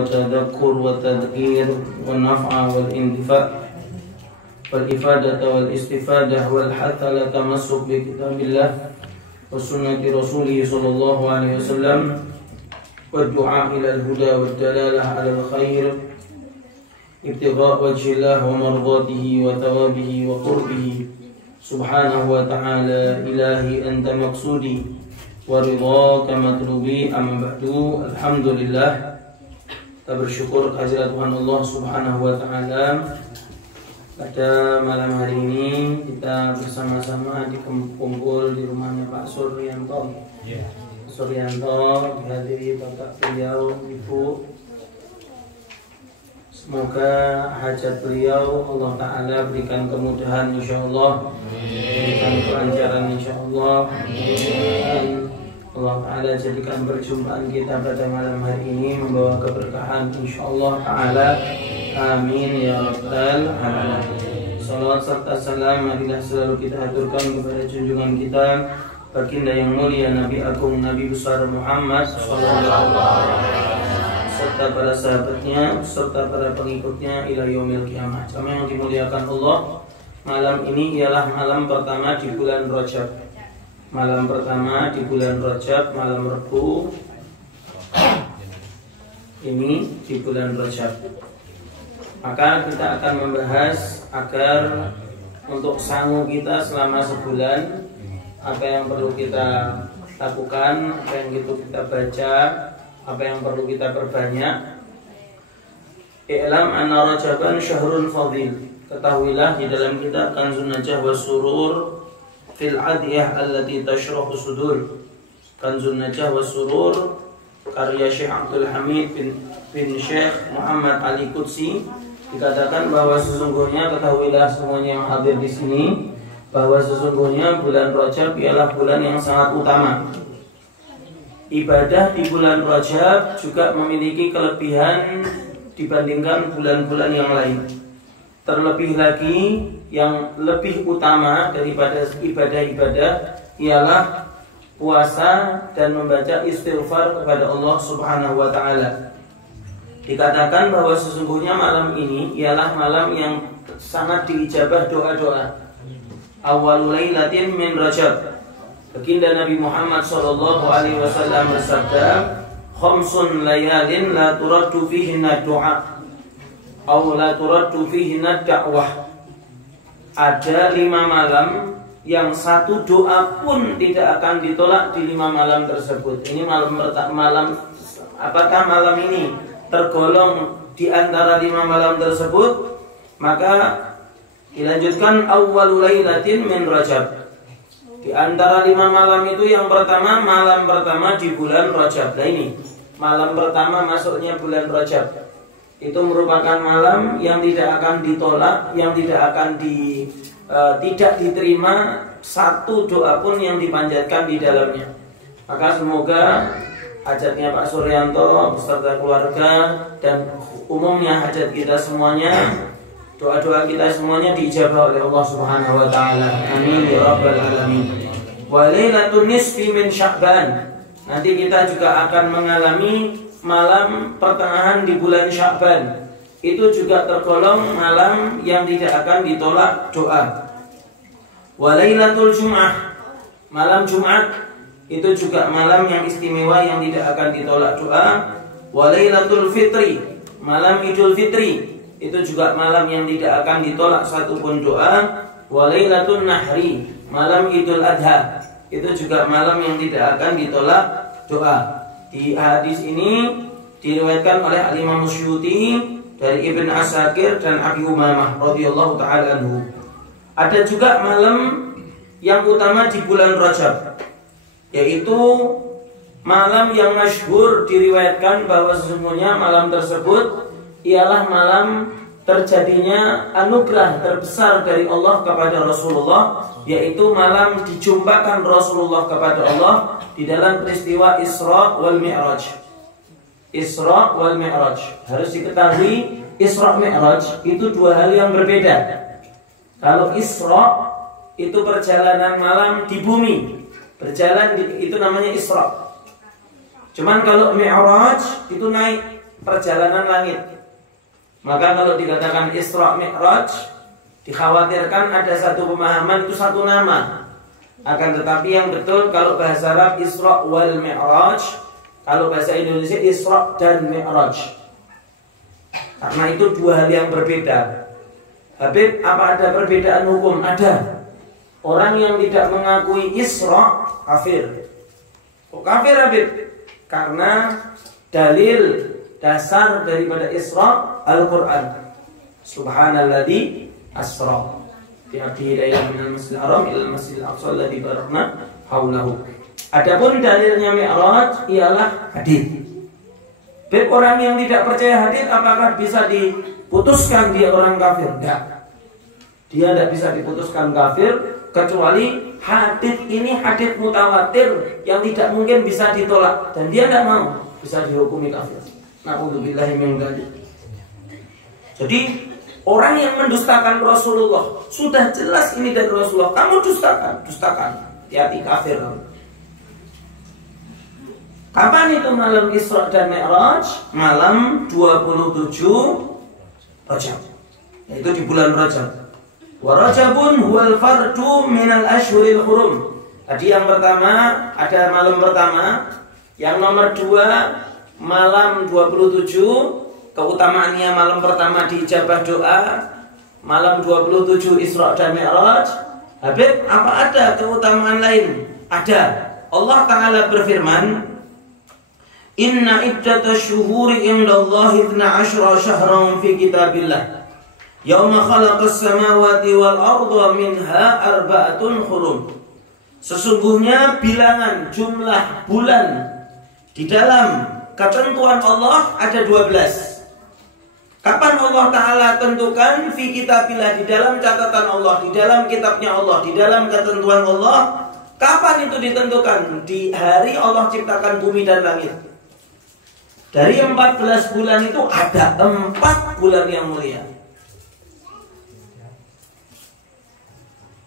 وتذكر والتذكير والنفع والانتفاع والإفادة والاستفادة والحث على التمسك بكتاب الله وسنة رسوله صلى الله عليه وسلم والدعاء إلى الهدى والدلالة على الخير ابتغاء وجه الله ومرضاته وثوابه وقربه سبحانه وتعالى. إلهي أنت مقصودي ورضاك مطلوبي. أما بعد. Alhamdulillah, kita bersyukur kehadirat Tuhan Allah Subhanahu wa taala. Pada malam hari ini kita bersama-sama dikumpul di rumahnya Pak Suryanto. Suryanto dihadiri Bapak beliau, Ibu. Semoga hajat beliau Allah Ta'ala berikan kemudahan insyaallah, berikan kelancaran insyaallah, dan Allah Ta'ala jadikan perjumpaan kita pada malam hari ini membawa keberkahan insyaallah Ta'ala. Amin ya rabbal alamin. Salawat serta salam marilah selalu kita aturkan kepada junjungan kita baginda yang mulia Nabi Agung Nabi besar Muhammad sallallahu alaihi wasallam, serta para sahabatnya serta para pengikutnya ila yaumil qiyamah. Jamaah yang dimuliakan Allah, malam ini ialah malam pertama di bulan Rajab. Malam pertama di bulan Rajab, malam Rabu ini di bulan Rajab. Maka kita akan membahas agar untuk sangu kita selama sebulan, apa yang perlu kita lakukan, apa yang kita baca, apa yang perlu kita perbanyak. I'lam anna Rajaban syahrun fadil. Ketahuilah di dalam kitab Kanzun Najah was Surur fil adiyah allati tashrahu sudur. Kanzun Najah was Surur karya Syekh Abdul Hamid bin Syekh Muhammad Ali Qudsi, dikatakan bahwa sesungguhnya, ketahuilah semuanya yang hadir di sini, bahwa sesungguhnya bulan Rajab ialah bulan yang sangat utama. Ibadah di bulan Rajab juga memiliki kelebihan dibandingkan bulan-bulan yang lain. Terlebih lagi, yang lebih utama daripada ibadah-ibadah ialah puasa dan membaca istighfar kepada Allah Subhanahu wa taala. Dikatakan bahwa sesungguhnya malam ini ialah malam yang sangat diijabah doa-doa. Awwalul lailatin min Rajab. Baginda Nabi Muhammad sallallahu alaihi wasallam bersabda, "Khamsun layalin la turaddu fihinna du'a aw la turaddu fihinna da'wah." Ada 5 malam yang satu doa pun tidak akan ditolak di 5 malam tersebut. Ini apakah malam ini tergolong di antara 5 malam tersebut? Maka dilanjutkan awwalul lailatin min Rajab. Di antara 5 malam itu yang pertama, malam pertama di bulan Rajab. Nah ini malam pertama masuknya bulan Rajab. Itu merupakan malam yang tidak akan ditolak, yang tidak akan tidak diterima satu doa pun yang dipanjatkan di dalamnya. Maka semoga hajatnya Pak Suryanto beserta keluarga dan umumnya hajat kita semuanya, doa-doa kita semuanya diijabah oleh Allah Subhanahu wa taala. Amin ya rabbal alamin. Wa lailatul nisfi min Sya'ban. Nanti kita juga akan mengalami malam pertengahan di bulan Sya'ban. Itu juga tergolong malam yang tidak akan ditolak doa. Wa lailatul Jum'ah. Malam Jumat itu juga malam yang istimewa yang tidak akan ditolak doa. Wa lailatul Fitri. Malam Idul Fitri itu juga malam yang tidak akan ditolak satupun doa. Wa lailatul Nahri. Malam Idul Adha itu juga malam yang tidak akan ditolak doa. Di hadis ini diriwayatkan oleh Al-Imam Musyuti dari Ibn Asakir dan Abi Umamah radhiyallahu ta'ala anhu. Ada juga malam yang utama di bulan Rajab, yaitu malam yang masyhur diriwayatkan bahwa sesungguhnya malam tersebut ialah malam terjadinya anugerah terbesar dari Allah kepada Rasulullah, yaitu malam dijumpakan Rasulullah kepada Allah di dalam peristiwa Isra wal Mi'raj. Isra wal Mi'raj. Harus diketahui Isra Mi'raj itu 2 hal yang berbeda. Kalau Isra itu perjalanan malam di bumi, itu namanya Isra. Cuman kalau Mi'raj itu naik perjalanan langit. Maka kalau dikatakan Isra Mi'raj, dikhawatirkan ada satu pemahaman itu satu nama. Akan tetapi yang betul kalau bahasa Arab Isra wal Mi'raj, kalau bahasa Indonesia Isra dan Mi'raj. Karena itu dua hal yang berbeda. Habib, apa ada perbedaan hukum? Ada. Orang yang tidak mengakui Isra kafir. Kok kafir, Habib? Karena dalil dasar daripada Isra Al-Quran. Subhanalladzi asra bi abdihi ila minal masjidil haram ila masjidil aqsa alladzi barakna haulahu. Adapun dalilnya Mi'raj ialah hadis. Beb, orang yang tidak percaya hadis apakah bisa diputuskan dia orang kafir? Tidak. Dia tidak bisa diputuskan kafir kecuali hadis ini hadis mutawatir yang tidak mungkin bisa ditolak dan dia tidak mau bisa dihukumi kafir. Na'udzubillahi min dzalik. Jadi orang yang mendustakan Rasulullah sudah jelas ini dari Rasulullah, kamu dustakan, hati kafir. Kapan itu malam Isra dan Mi'raj? Malam 27 Rajab, yaitu di bulan Rajab. Wa Rajabun huwal fardu minal ashhuril hurum. Tadi yang pertama ada malam pertama, yang nomor 2 malam 27, keutamaannya malam pertama diijabah doa, malam 27 Isra dan Mi'raj. Habib, apa ada keutamaan lain? Ada. Allah Ta'ala berfirman, Inna iddatash syuhuri indallahi 12 syahran fi kitabillah Yauma khalaqas samawati wal arda minha arba'atun hurum. Sesungguhnya bilangan jumlah bulan di dalam ketentuan Allah ada 12. Kapan Allah Ta'ala tentukan? Fi kitabillah, di dalam catatan Allah, di dalam kitabnya Allah, di dalam ketentuan Allah. Kapan itu ditentukan? Di hari Allah ciptakan bumi dan langit. Dari 14 bulan itu ada 4 bulan yang mulia.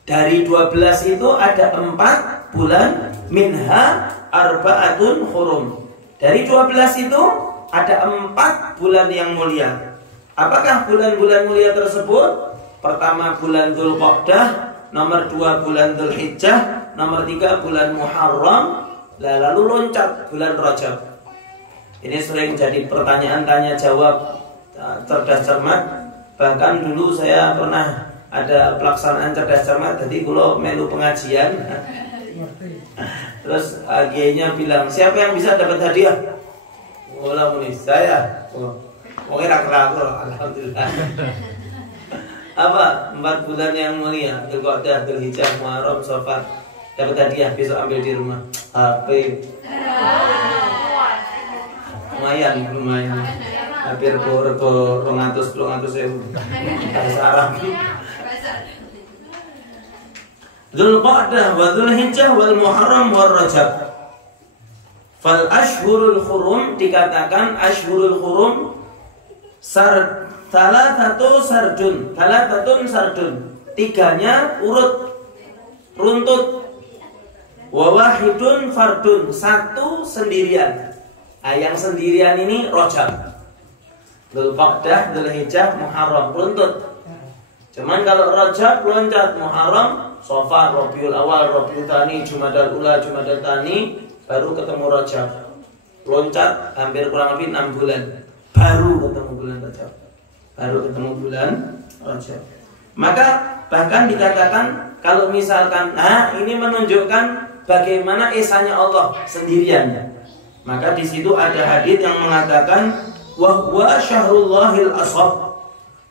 Dari 12 itu ada 4 bulan, minha arba'atun hurum. Dari 12 itu ada 4 bulan yang mulia. Apakah bulan-bulan mulia tersebut? Pertama bulan Dzulqa'dah, nomor 2 bulan Dzulhijjah, nomor 3 bulan Muharram, lalu loncat bulan Rajab. Ini sering jadi pertanyaan tanya jawab cerdas cermat. Bahkan dulu saya pernah ada pelaksanaan cerdas cermat, jadi kalau melu pengajian terus AG-nya bilang, siapa yang bisa dapat hadiah? Mulai muni saya. Mungkin aku, alhamdulillah. Apa? 4 bulan yang mulia, Dzulqa'dah, Dzulhijjah, Muharram, Safar. Dapat hadiah, besok ambil di rumah. HP. Lumayan. Hampir ke 200.000 bahasa Arab. Dzulqa'dah wa Dzulhijjah wal Muharram wal Rajab. Fal ashhurul hurum, dikatakan ashhurul hurum salatun sardun. Tiganya urut, runtut. Wa wahidun fardun, satu sendirian. Yang sendirian ini Rajab. Dzulqa'dah, Dzulhijjah, Muharram, runtut. Cuman kalau Rajab loncat, Muharram, Safar, Rabiul Awal, Rabiul Tsani, Jumadal Ula, Jumadal Tsani, baru ketemu Rajab. Loncat hampir kurang lebih 6 bulan baru ketemu bulan Rajab. Maka bahkan dikatakan kalau misalkan ini menunjukkan bagaimana esanya Allah sendirian. Maka di situ ada hadis yang mengatakan wa huwa syahrullahil ashab.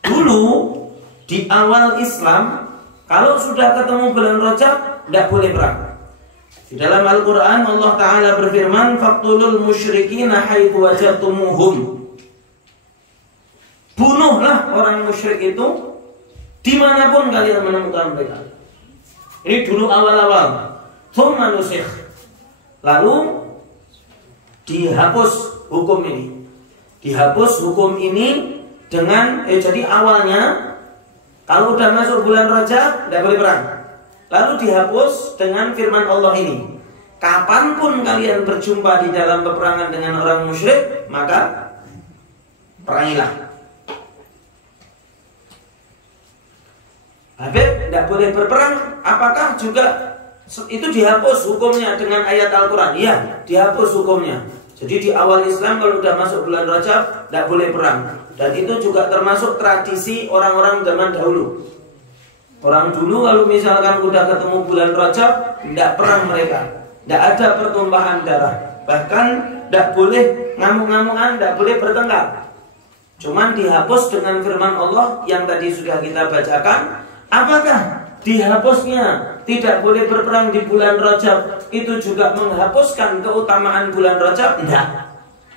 Dulu di awal Islam, kalau sudah ketemu bulan Rajab tidak boleh perang. Di dalam Al-Quran Allah Ta'ala berfirman, faqtulul musyrikina haitsu wajadtumuhum. Bunuhlah orang musyrik itu dimanapun kalian menemukan mereka. Ini dulu awal-awal. Tsumma nusikh. Lalu dihapus hukum ini dengan jadi awalnya kalau udah masuk bulan Rajab tidak boleh perang. Lalu dihapus dengan firman Allah ini, kapanpun kalian berjumpa di dalam peperangan dengan orang musyrik, maka perangilah. Habib tidak boleh berperang, apakah juga itu dihapus hukumnya dengan ayat Al-Quran? Iya, dihapus hukumnya. Jadi di awal Islam kalau sudah masuk bulan Rajab tidak boleh perang. Dan itu juga termasuk tradisi orang-orang zaman dahulu. Orang dulu kalau misalkan udah ketemu bulan Rajab tidak perang mereka, tidak ada pertumpahan darah. Bahkan tidak boleh ngamuk-ngamukan, tidak boleh bertengkar. Cuman dihapus dengan firman Allah yang tadi sudah kita bacakan. Apakah dihapusnya tidak boleh berperang di bulan Rajab itu juga menghapuskan keutamaan bulan Rajab? Tidak.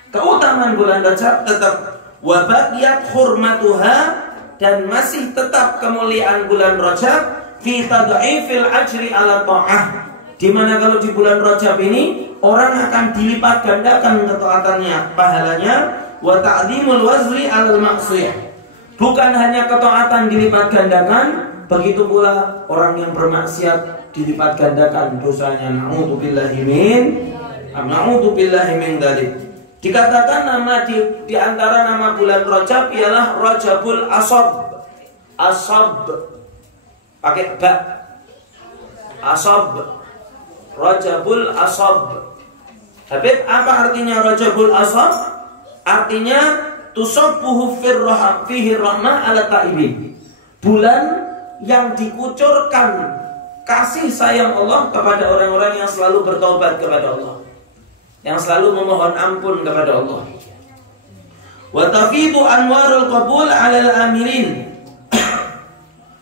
Keutamaan bulan Rajab tetap wa baqiyat hurmatuha, dan masih tetap kemuliaan bulan Rajab fi tad'ifil ajri ala ta'ah. Di mana kalau di bulan Rajab ini orang akan dilipat gandakan ketaatannya, pahalanya, wa ta'dhimul wazri 'alal ma'siyah. Bukan hanya ketaatan dilipat gandakan, begitu pula orang yang bermaksiat dilipat gandakan dosanya. Na'udzubillahi min dzalik. Dikatakan nama di antara nama bulan Rajab ialah Rajabul Ashab. Ashab pakai ba. Ashab. Rajabul Ashab. Habib, apa artinya Rajabul Ashab? Artinya tusabbuhu fihi rahmah ala taibin. Bulan yang dikucurkan kasih sayang Allah kepada orang-orang yang selalu bertobat kepada Allah, yang selalu memohon ampun kepada Allah. Wa tafidu anwarul qabul 'alal amilin.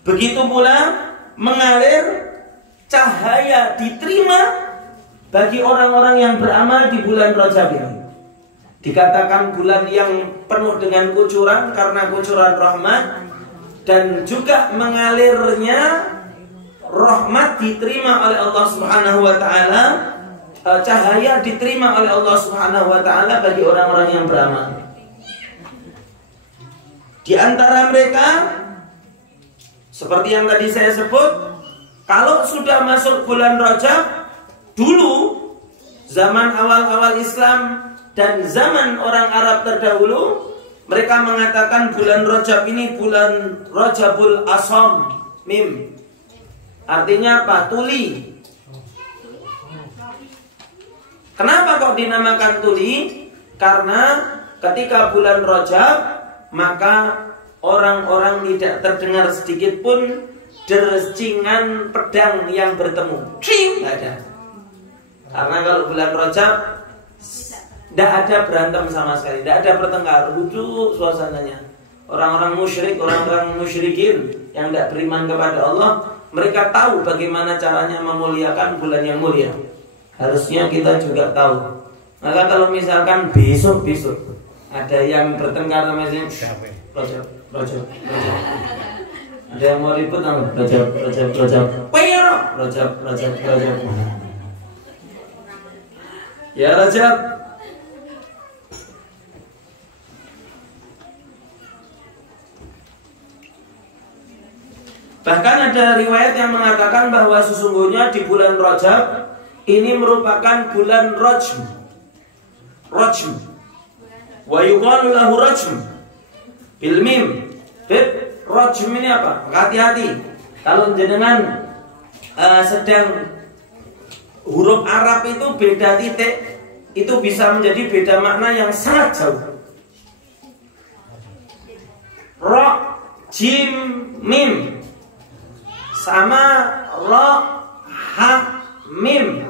Begitu pula mengalir cahaya diterima bagi orang-orang yang beramal di bulan Rajab ini. Dikatakan bulan yang penuh dengan kucuran karena kucuran rahmat, dan juga mengalirnya rahmat diterima oleh Allah Subhanahu wa taala, cahaya diterima oleh Allah Subhanahu wa taala bagi orang-orang yang beramal. Di antara mereka seperti yang tadi saya sebut, kalau sudah masuk bulan Rajab, dulu zaman awal-awal Islam dan zaman orang Arab terdahulu, mereka mengatakan bulan Rajab ini bulan Rajabul Asham, mim. Artinya apa? Tuli. Kenapa kok dinamakan tuli? Karena ketika bulan Rajab, maka orang-orang tidak terdengar sedikit pun dercingan pedang yang bertemu. Tidak ada. Karena kalau bulan Rajab tidak ada berantem sama sekali, tidak ada pertengkar, duduk suasananya. Orang-orang musyrik, orang-orang musyrikin yang tidak beriman kepada Allah, mereka tahu bagaimana caranya memuliakan bulan yang mulia. Harusnya kita juga tahu. Maka kalau misalkan besok ada yang bertengkar sama saya, Rajab. Ada yang mau ribut apa? Rajab. Ya Rajab. Bahkan ada riwayat yang mengatakan bahwa sesungguhnya di bulan Rajab ini merupakan bulan Rajm. Wa yuqalu lahu Rajm bil mim. Rajm ini apa? Hati-hati. Kalau jenengan sedang huruf Arab itu beda titik, itu bisa menjadi beda makna yang sangat jauh. Ra, jim, mim sama ra, ha, mim.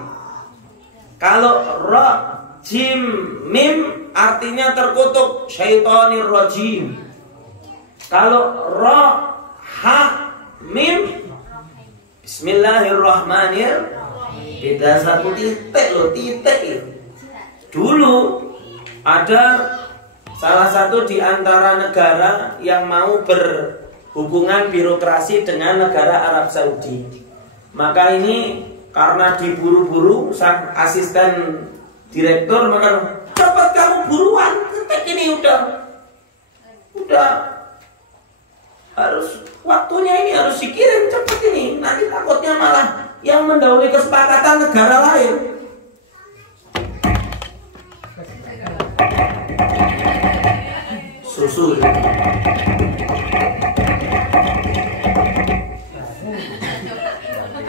Kalau ra, jim, mim artinya terkutuk, syaitonir rajim. Kalau ra, ha, mim, bismillahirrahmanirrahim. Beda satu titik loh, titik. Dulu ada salah satu di antara negara yang mau berhubungan birokrasi dengan negara Arab Saudi. Maka ini karena diburu-buru sang asisten direktur, maka cepat kamu buruan, ketik ini udah harus waktunya, ini harus dikirim cepat ini, nanti takutnya malah yang mendahului kesepakatan negara lain. susu.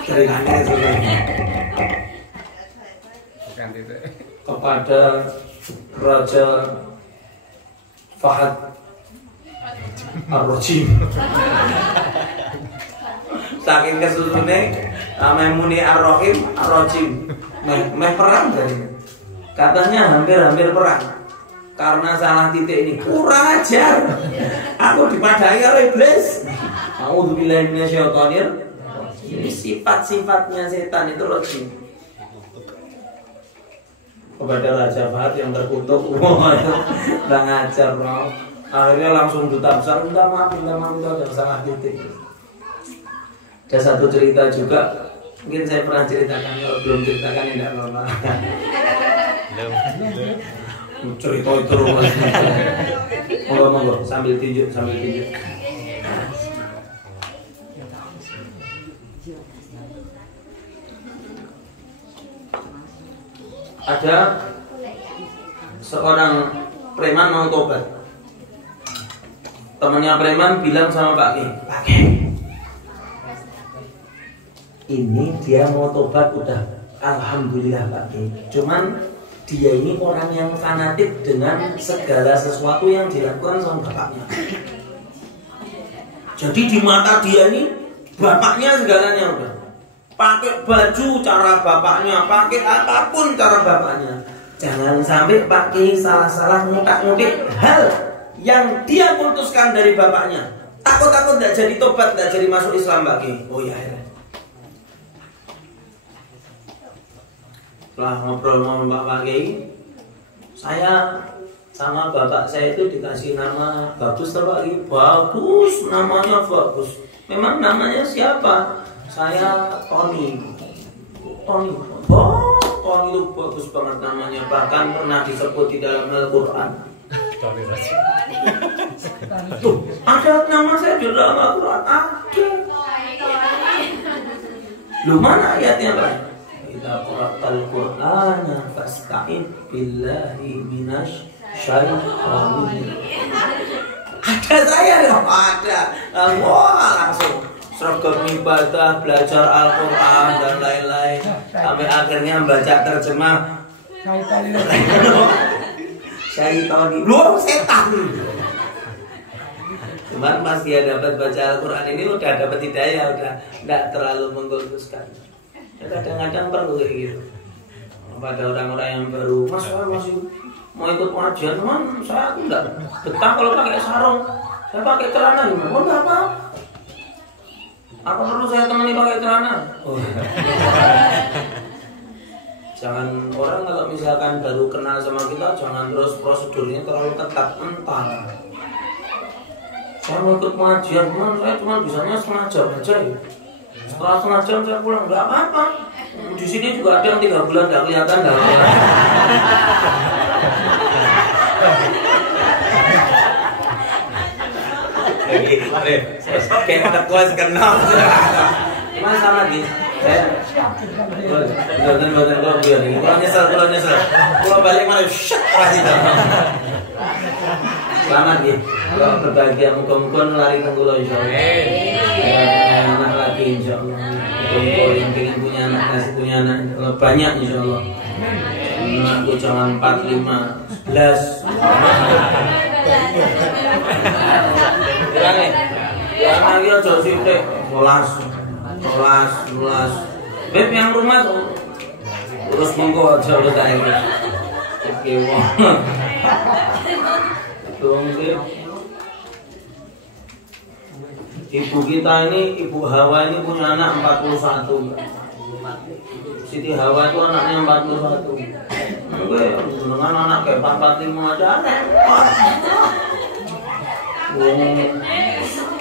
Keringannya susu. Kepada Raja Fahad Ar-Rajim. Saking kesusune ameh muni Ar-Rahim Ar-Rajim. Meh perang dari. Katanya hampir perang. Karena salah titik ini. Kurang ajar. Aku dipadai oleh iblis. A'udzubillahi minasyaitonir. Ini sifat-sifatnya setan itu rajim. Kepada Raja Fahad yang terkutuk, udah ngajar, bro. Akhirnya langsung duta besar, minta maaf, udah salah titik. Ada satu cerita juga, mungkin saya pernah ceritakan, kalau belum ceritakan tidak apa-apa. Cerita itu rumah. Monggo, sambil tinjuk. Ada seorang preman mau tobat. Temannya preman bilang sama Pak Ki, ini dia mau tobat udah, alhamdulillah Pak Ki. Cuman dia ini orang yang fanatik dengan segala sesuatu yang dilakukan sama bapaknya. Jadi di mata dia ini bapaknya segalanya udah. Pakai baju cara bapaknya, pakai apapun cara bapaknya. Jangan sampai pakai salah-salah ngutak-ngutik hal yang dia putuskan dari bapaknya. Takut-takut tidak jadi tobat, tidak jadi masuk Islam lagi. Oh ya. Setelah ngobrol sama Pak Kiai, saya sama bapak saya itu dikasih nama bagus, Pak Kiai. Bagus, namanya bagus. Memang namanya siapa? Saya Tony. Tony itu bagus banget namanya. Bahkan pernah disebut di dalam Al-Quran. Tuh, ada nama saya di dalam Al-Quran. Ada. Lu mana ayatnya, Pak? Idza qara'tal Qur'ana fasta'in billahi minasy syaithanir. Ada saya loh, ada. Wah, langsung seragam ibadah, belajar Al-Quran dan lain-lain. Sampai akhirnya baca terjemah Syaitani. Lu setan. Cuman pas dia dapat baca Al-Quran ini udah dapat hidayah, udah tidak terlalu mengkultuskan. Ya, kadang-kadang perlu kayak gitu. Pada orang-orang yang baru, Mas saya masih mau ikut pengajian, cuman saya enggak betah kalau pakai sarung. Saya pakai celana gimana? Oh enggak apa-apa. Apa perlu saya temani pakai celana? Oh. Jangan orang kalau misalkan baru kenal sama kita, jangan terus prosedurnya terlalu ketat, mentah. Saya mau ikut pengajian, saya cuma bisanya setengah jam aja ya. Setelah setengah jam saya pulang, nggak apa-apa. Di sini juga ada yang 3 bulan nggak kelihatan dah. Kayak terkuas kenal. Gimana sama lagi? Bukan biar ini. Pulang nyesel. Pulang balik malah syek pasti dah. Selamat ya. Kalau berbahagia muka-muka lari ke kula insyaallah. Anak lagi insyaallah. Muka-muka yang pengen punya anak kasih punya anak banyak insyaallah. Aku jangan 4, 5, 11. Bilang nih. Ya lagi aja sithik 12. Beb yang rumah tuh. Terus monggo aja udah tak ini. Oke, wah. Ibu kita ini, Ibu Hawa ini punya anak 41. Siti Hawa itu anaknya 41. Dengan anak kayak 45 aja repot.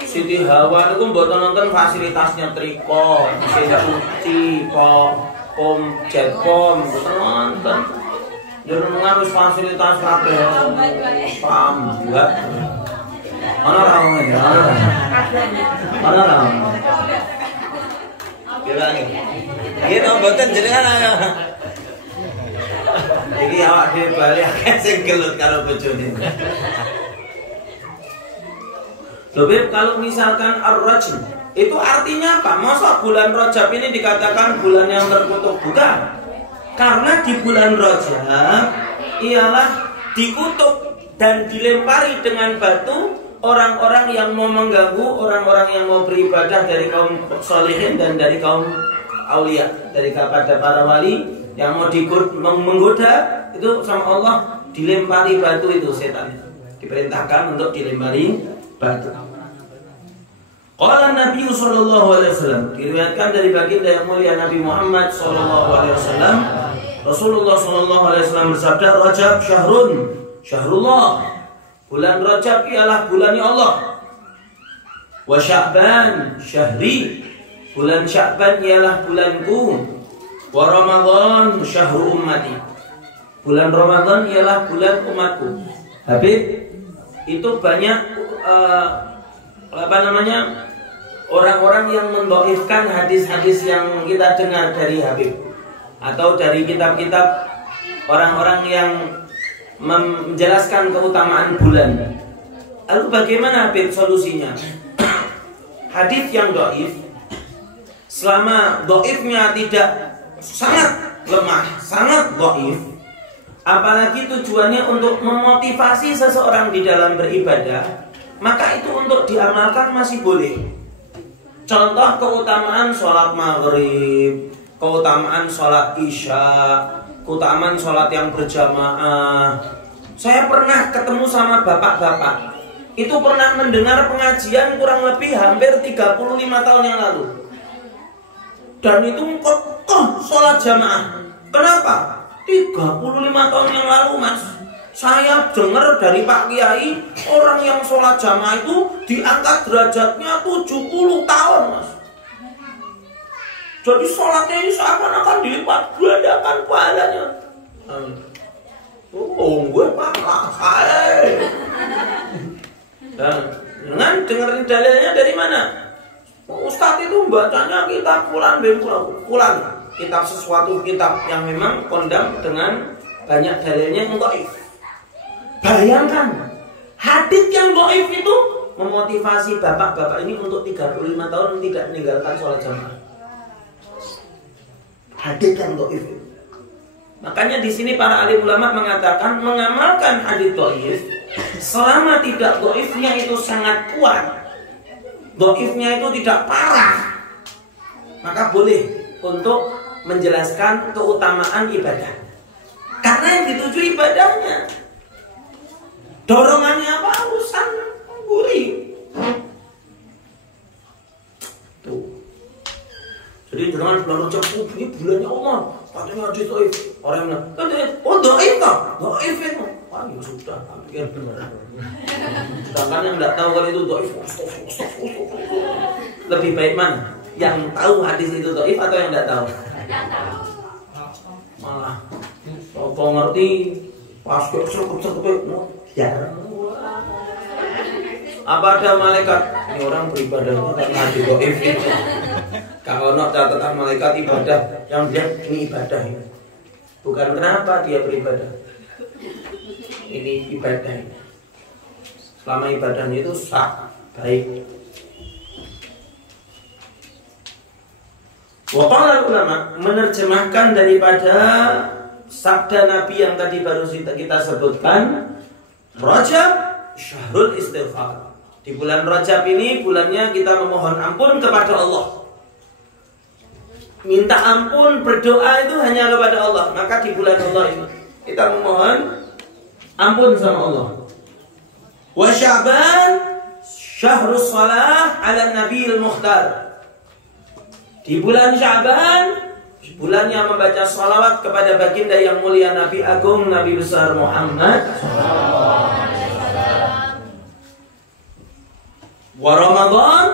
Siti Hawa itu buat nonton fasilitasnya triko, mesin cuci, jetpom, buat nonton. Jadi harus fasilitas kabeh. Paham juga. Mana ramenya? Mana ram? Kira nih. Gitu boten jenengan. Jadi awak dhewe bali akeh sing gelut karo bojone. Lebih kalau misalkan ar-rajm itu artinya apa? Masa bulan Rajab ini dikatakan bulan yang terkutuk? Bukan. Karena di bulan Rajab ialah dikutuk dan dilempari dengan batu orang-orang yang mau mengganggu, orang-orang yang mau beribadah dari kaum sholihin dan dari kaum aulia, dari kepada para wali yang mau menggoda, itu sama Allah dilempari batu itu setan. Diperintahkan untuk dilempari batu. Qala Nabi sallallahu alaihi wasallam, diriwayatkan dari baginda yang mulia Nabi Muhammad sallallahu alaihi wasallam, Rasulullah sallallahu alaihi wasallam bersabda, Rajab syahrullah. Bulan Rajab ialah bulannya Allah. Wa Sya'ban syahri. Bulan Sya'ban ialah bulanku. Wa Ramadan syahru ummati. Bulan Ramadan ialah bulan umatku. Habib, itu banyak orang-orang yang mendhaifkan hadis-hadis yang kita dengar dari Habib atau dari kitab-kitab orang-orang yang menjelaskan keutamaan bulan. Lalu bagaimana Habib solusinya? Hadis yang dhaif, selama dhaifnya tidak sangat lemah, sangat dhaif, apalagi tujuannya untuk memotivasi seseorang di dalam beribadah, maka itu untuk diamalkan masih boleh. Contoh keutamaan sholat maghrib, keutamaan sholat isya, keutamaan sholat yang berjamaah. Saya pernah ketemu sama bapak-bapak, itu pernah mendengar pengajian kurang lebih hampir 35 tahun yang lalu, dan itu kokoh sholat jamaah. Kenapa? 35 tahun yang lalu, Mas, saya dengar dari Pak Kiai, orang yang sholat jamaah itu diangkat derajatnya 70 tahun, Mas. Jadi sholatnya ini seakan-akan dilipat gandakan pahalanya. Gue paham. Dan dengan dengerin dalilnya dari mana? Ustadz itu bacanya kitab Fulan bin Fulan, kitab sesuatu kitab yang memang kondam dengan banyak dalilnya yang dhaif. Bayangkan, hadits yang dhaif itu memotivasi bapak-bapak ini untuk 35 tahun tidak meninggalkan sholat jamaah. Hadits yang dhaif. Makanya di sini para alim ulama mengatakan mengamalkan hadits dhaif selama tidak dhaifnya itu sangat kuat, dhaifnya itu tidak parah, maka boleh untuk menjelaskan keutamaan ibadah. Karena yang dituju ibadahnya. Dorongannya apa? Urusan gurih. Tuh. Jadi jangan bulan Rajab ini bulannya Allah. Katanya hadis dhaif. Orang yang bilang, oh dhaif kah? Dhaif itu. Ah ya sudah, pikir benar. Sedangkan yang tidak tahu kalau itu dhaif, lebih baik mana? Yang tahu hadis itu dhaif atau yang tidak tahu? Malah kalau ngerti pas cukup ya. Apa ada malaikat? Ini orang beribadahnya karena hadis dhaif itu. Kalau nak catatan malaikat ibadah yang dia ini ibadah ini. Bukan kenapa dia beribadah. Ini ibadah ini. Selama ibadahnya itu sah, baik. Waqala ulama menerjemahkan daripada sabda Nabi yang tadi baru kita sebutkan, Rajab syahrul istighfar. Di bulan Rajab ini bulannya kita memohon ampun kepada Allah. Minta ampun, berdoa itu hanya kepada Allah. Maka di bulan Allah ini kita memohon ampun sama Allah. Wa Sya'ban syahrus shalah ala Nabiil Mukhtar. Di bulan Sya'ban, bulannya membaca salawat kepada baginda yang mulia Nabi Agung, Nabi besar Muhammad. Wa Ramadan.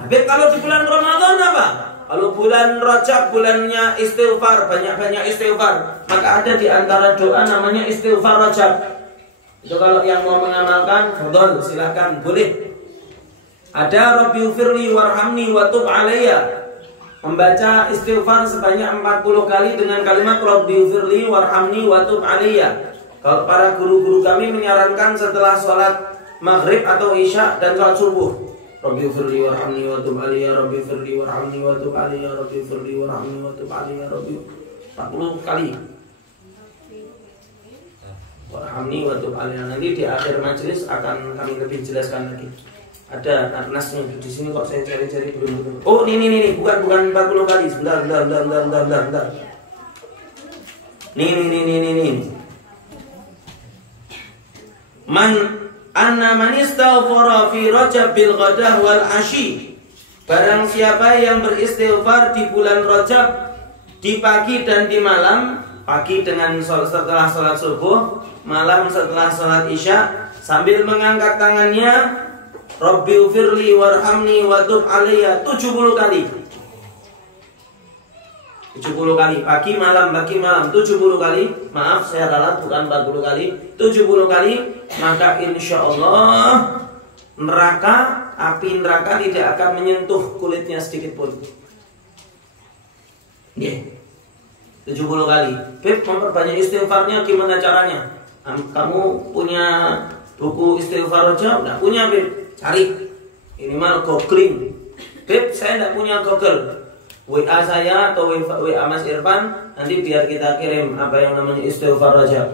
Habis kalau di bulan Ramadan apa? Kalau bulan Rajab bulannya istighfar, banyak-banyak istighfar. Maka ada di antara doa namanya istighfar Rajab. Itu kalau yang mau mengamalkan, fadhol, silahkan, boleh. Ada Rabbighfirli warhamni wa tub alayya. Membaca istighfar sebanyak 40 kali dengan kalimat Rabbighfirli warhamni wa tub alayya. Kalau para guru-guru kami menyarankan setelah sholat maghrib atau isya dan salat subuh. Rabbi firli warhamni wa tub alayya, Rabbi firli warhamni wa tub alayya, Rabbi firli warhamni wa tub alayya, Rabbi 40 kali. Warhamni wa tub alayya. Nanti di akhir majelis akan kami lebih jelaskan lagi. Ada nasnya di sini kok saya cari-cari belum. Oh, ini bukan 40 kali. Bentar. Nih. Man istaghfara fi Rajab bil ghadah wal ashi. Barang siapa yang beristighfar di bulan Rajab di pagi dan di malam, pagi dengan setelah salat subuh, malam setelah salat isya, sambil mengangkat tangannya, Rabbi firli warhamni wa tub alayya 70 kali. 70 kali pagi malam 70 kali. Maaf saya ralat bukan 40 kali, 70 kali. Maka insya Allah api neraka tidak akan menyentuh kulitnya sedikit pun. 70 kali. Beb, memperbanyak istighfarnya gimana caranya? Kamu punya buku istighfar aja? Enggak punya, Beb. Cari. Minimal googling. Beb, saya enggak punya Google. WA saya atau WA Mas Irfan, nanti biar kita kirim apa yang namanya istighfar aja.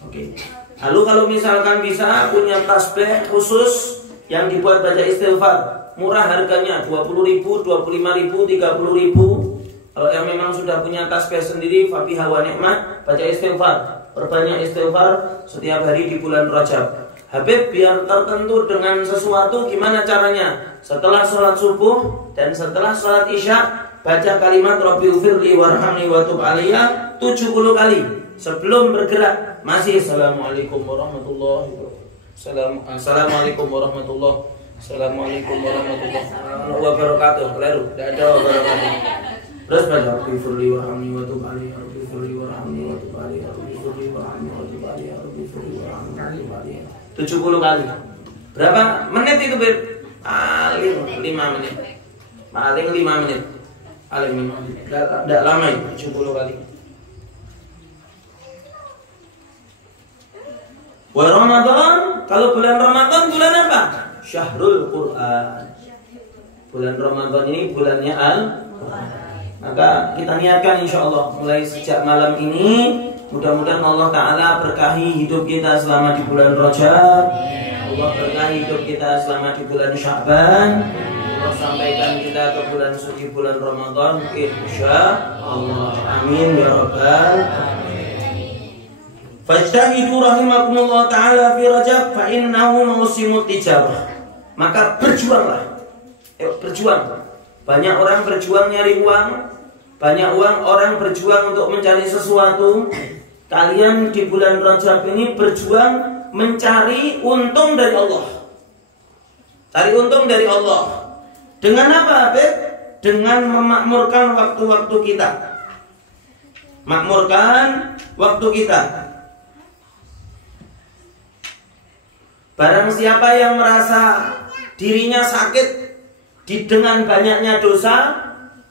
Oke. Lalu kalau misalkan bisa punya tasbih khusus yang dibuat baca istighfar, murah harganya 20.000, 25.000, 30.000. Kalau yang memang sudah punya tasbih sendiri, fabiha wa ni'mah, baca istighfar. Perbanyak istighfar setiap hari di bulan Rajab. Habib biar tertentu dengan sesuatu, gimana caranya? Setelah sholat subuh dan setelah sholat isya, baca kalimat Rabbi firli warhamni wa tub alayya 70 kali. Sebelum bergerak masih Assalamualaikum warahmatullahi wabarakatuh. Assalamualaikum warahmatullahi wabarakatuh. Keliru, tidak ada wabarakatuh. Terus baca Rabbi firli warhamni wa tub alayya, Rabbi firli warhamni wa tub alayya, Rabbi firli warhamni wa tub alayya, Rabbi firli warhamni wa tub alayya 70 kali. Berapa menit itu, Beb? Paling 5 menit. Paling 5 menit. Tidak lama itu, 70 kali. Wa Ramadan, kalau bulan Ramadan bulan apa? Syahrul Quran. Bulan Ramadan ini bulannya Al-Quran. Maka kita niatkan insya Allah mulai sejak malam ini, mudah-mudahan Allah Ta'ala berkahi hidup kita selama di bulan Rajab. Allah berkahi hidup kita selama di bulan Sya'ban. Allah sampaikan kita ke bulan suci bulan Ramadan insya Allah. Amin ya Rabbal alamin. Fajtahidu rahimakumullah ta'ala fi Rajab fa innahu mausimut tijabah. Maka berjuanglah. Berjuang. Banyak orang berjuang nyari uang. Banyak orang berjuang untuk mencari sesuatu. Kalian di bulan Rajab ini berjuang mencari untung dari Allah. Cari untung dari Allah. Dengan apa, Beb? Dengan memakmurkan waktu-waktu kita. Makmurkan waktu kita. Barang siapa yang merasa dirinya sakit dengan banyaknya dosa,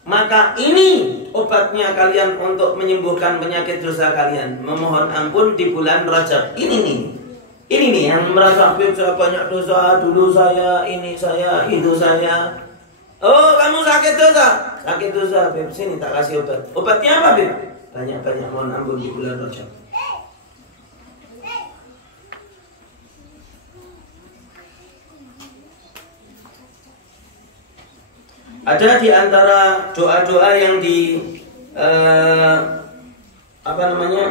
maka ini obatnya kalian untuk menyembuhkan penyakit dosa kalian. Memohon ampun di bulan Rajab. Ini nih yang merasa saya banyak dosa, dulu saya, ini saya, itu saya. Oh, kamu sakit dosa? Sakit dosa, Beb. Sini tak kasih obat. Obatnya apa, Beb? Banyak-banyak mohon ampun di bulan Rajab. Ada di antara doa-doa yang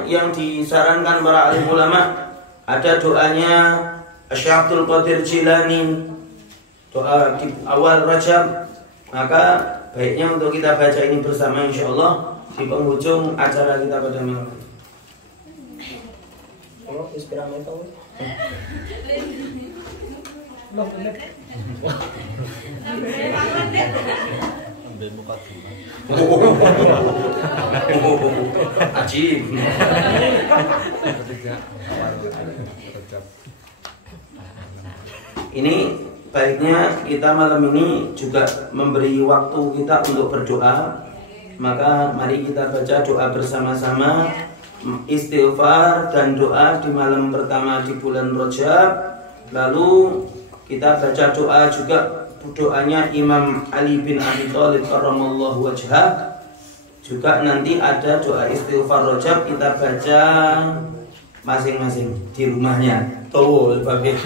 yang disarankan para alim ulama, ada doanya Syekh Abdul Qadir Jilani, doa di awal Rajab. Maka baiknya untuk kita baca ini bersama insyaallah di penghujung acara kita pada malam ini. Oh, inspirasi tahu. Ambil muka dulu. Ajib. Ini baiknya kita malam ini juga memberi waktu kita untuk berdoa. Maka mari kita baca doa bersama-sama, istighfar dan doa di malam pertama di bulan Rajab. Lalu kita baca doa juga, doanya Imam Ali bin Abi Thalib karramallahu wajhah. Juga nanti ada doa istighfar Rajab, kita baca masing-masing di rumahnya. Tuh, babe.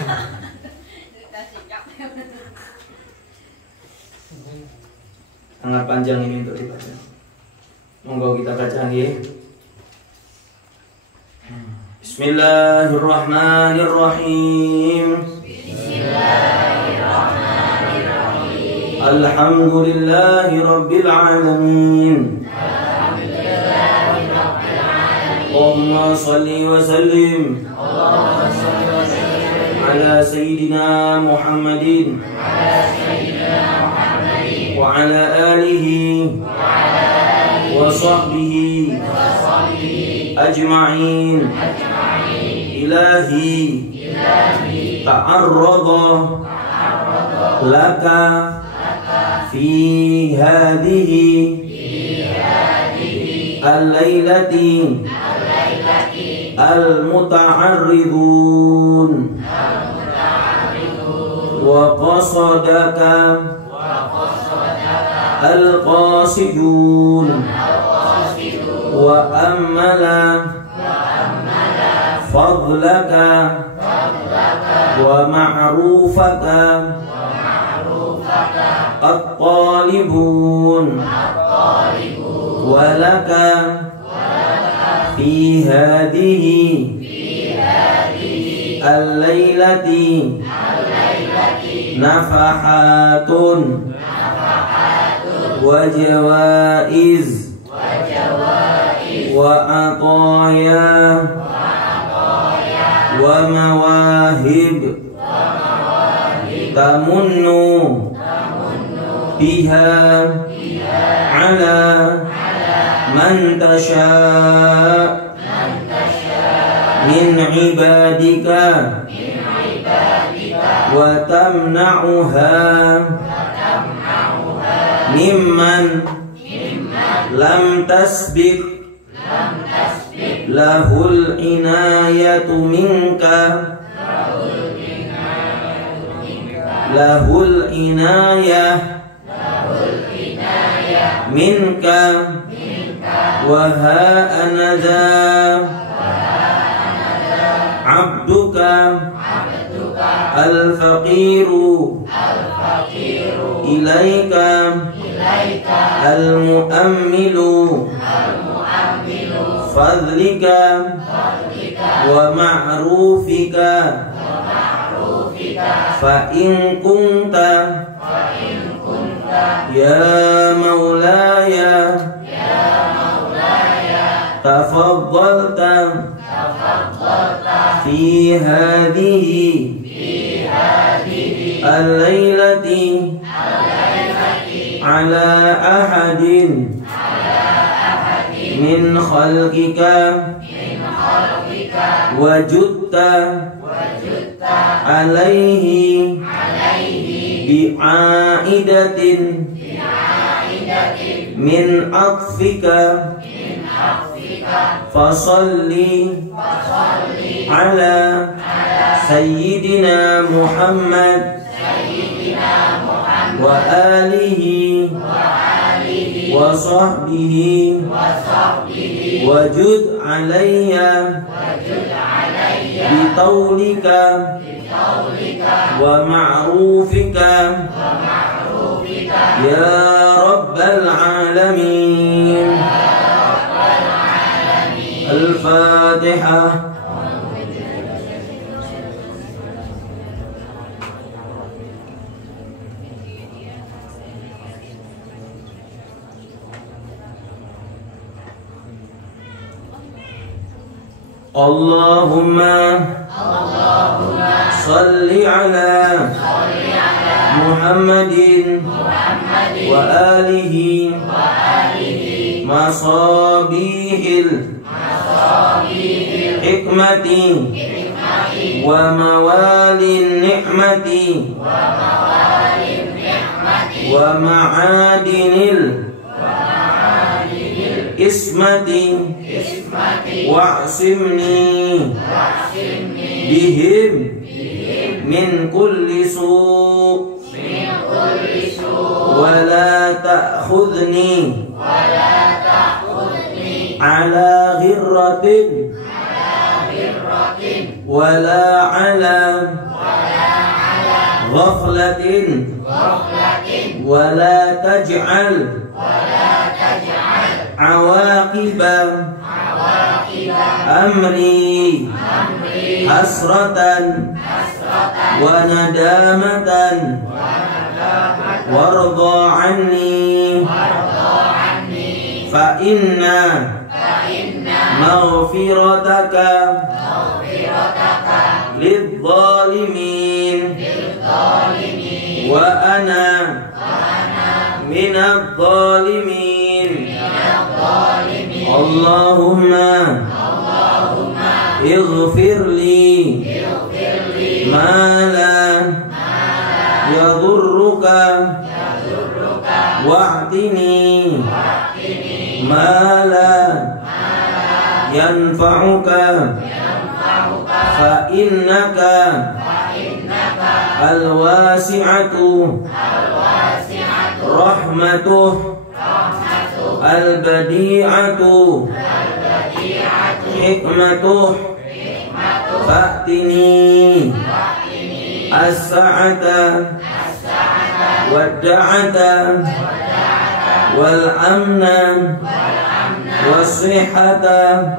Sangat panjang ini untuk dibaca. Monggo kita baca nggih. Bismillahirrahmanirrahim. Bismillahirrahmanirrahim. Alhamdulillahi rabbil alamin. Allahumma salli wa sallim ala sayyidina Muhammadin wa ala alihi wa sahbihi ajma'in. Ilahi ta'arrada laka fi hadhihi al-lailati al-muta'arridun wa qasadaka al-qasidun wa ammala fadlaka wa ma'rufaka at-talibun wa laka fi hadhihi al-lailati nafahatun wa jawaiz wa ataya wa mawahib tamunnu biha ala man tasha min ibadika wa tamna'uha mimman lam tasbiq lahul inayatu minka lahul inayah minka wa ha anadha abduka al-faqiru ilaika al-mu'ammilu fadlika wa ma'rufika fa in kunta ya maulaya tafaddalta fi hadhihi al-lailati ala ahadin min khalqika wajudta alaihi bi'aidatin min atfika fasalli ala sayyidina Muhammad wa alihi wa sahbihi wajud alayya bitawlika wa ma'rufika ya rabbal alamin. Al-Fatihah. Allahumma salli ala Muhammadin wa alihi masabihil hikmati wa mawalin ni'mati wa ma'adinil ismati wa'simni bihim min kulli su' wa la ta'khudni ala ghirratin wa la ala ghaflatin wa la taj'al awaqiba amri hasratan wa nadamatan warda anni fa inna maghfirataka lidh-dhalimin wa ana minadh-dhalimin. Allahumma ighfirli ma la yadurruka wa'tini ma la yanfa'uka fa innaka al-wasi'atu rahmatuh al-badi'atu hikmatuh fa'tini as-sa'ata wad-da'ata wal-amna was-sihhata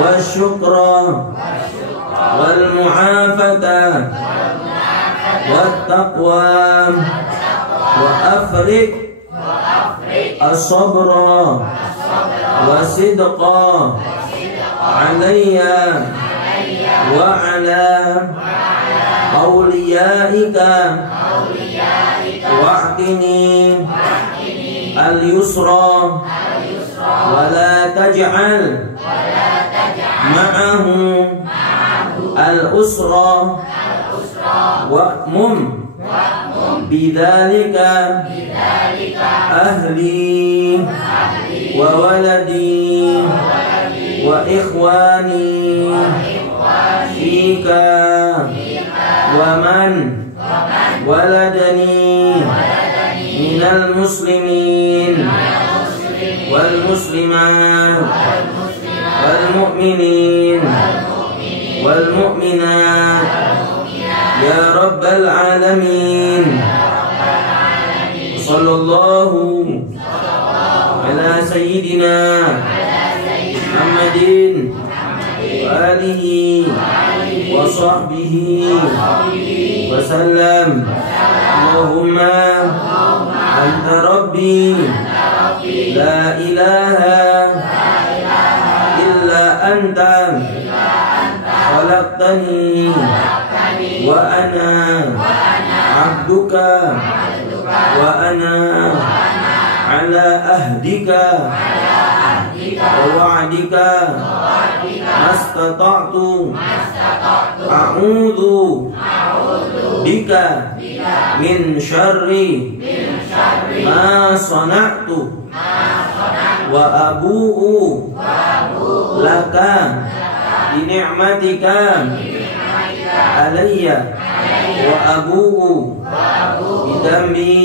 wasyukra wal-mu'afata wat-taqwa wa afriq as-sabra wa-sidqa alayya wa ala awliyaika wa'tini al-yusra wa la taj'al ma'ahu al-usra wa'mum bidzalika ahli wa waladi wa ikhwani fika wa man waladani minal muslimin wal muslimat wal mu'minin wal mu'minat ya rabbal alamin. Sallallahu ala sayyidina Muhammadin wa alihi wa sahbihi wa sallam. Allahumma anta rabbi la ilaha illa anta khalaqtani wa ana abduka wa ana ala ahdika wa wa'dika mastata'tu a'udzu bika min syarri ma sana'tu wa abu'u laka bi ni'matika alayya wa abu'u bi dhanbi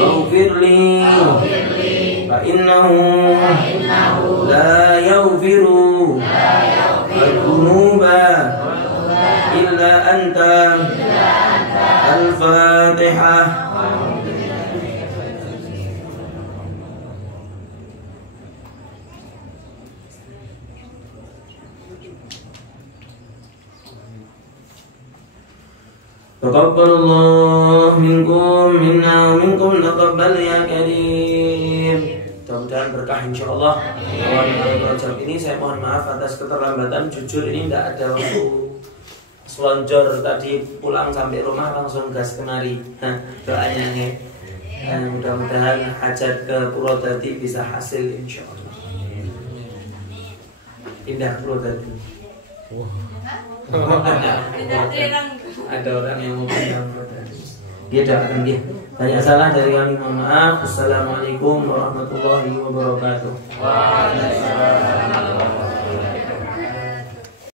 faghfirli fa innahu la yaghfiru al-dhunuba illa anta. Al-Fatihah. Taqabbalallahu minkum minna wa minkum taqabbal ya karim. Mudah-mudahan berkah insyaallah. Rajab ini saya mohon maaf atas keterlambatan. Jujur ini tidak ada waktu selonjor, tadi pulang sampai rumah langsung gas kemari. Doanya nih. Mudah-mudahan hajat ke Purwodadi bisa hasil insyaallah. Pindah Purwodadi. Ada orang yang mau pindah Purwodadi. Dia doakan dia. Banyak salah dari kami, mohon maaf. Assalamualaikum warahmatullahi wabarakatuh. Waalaikumsalam.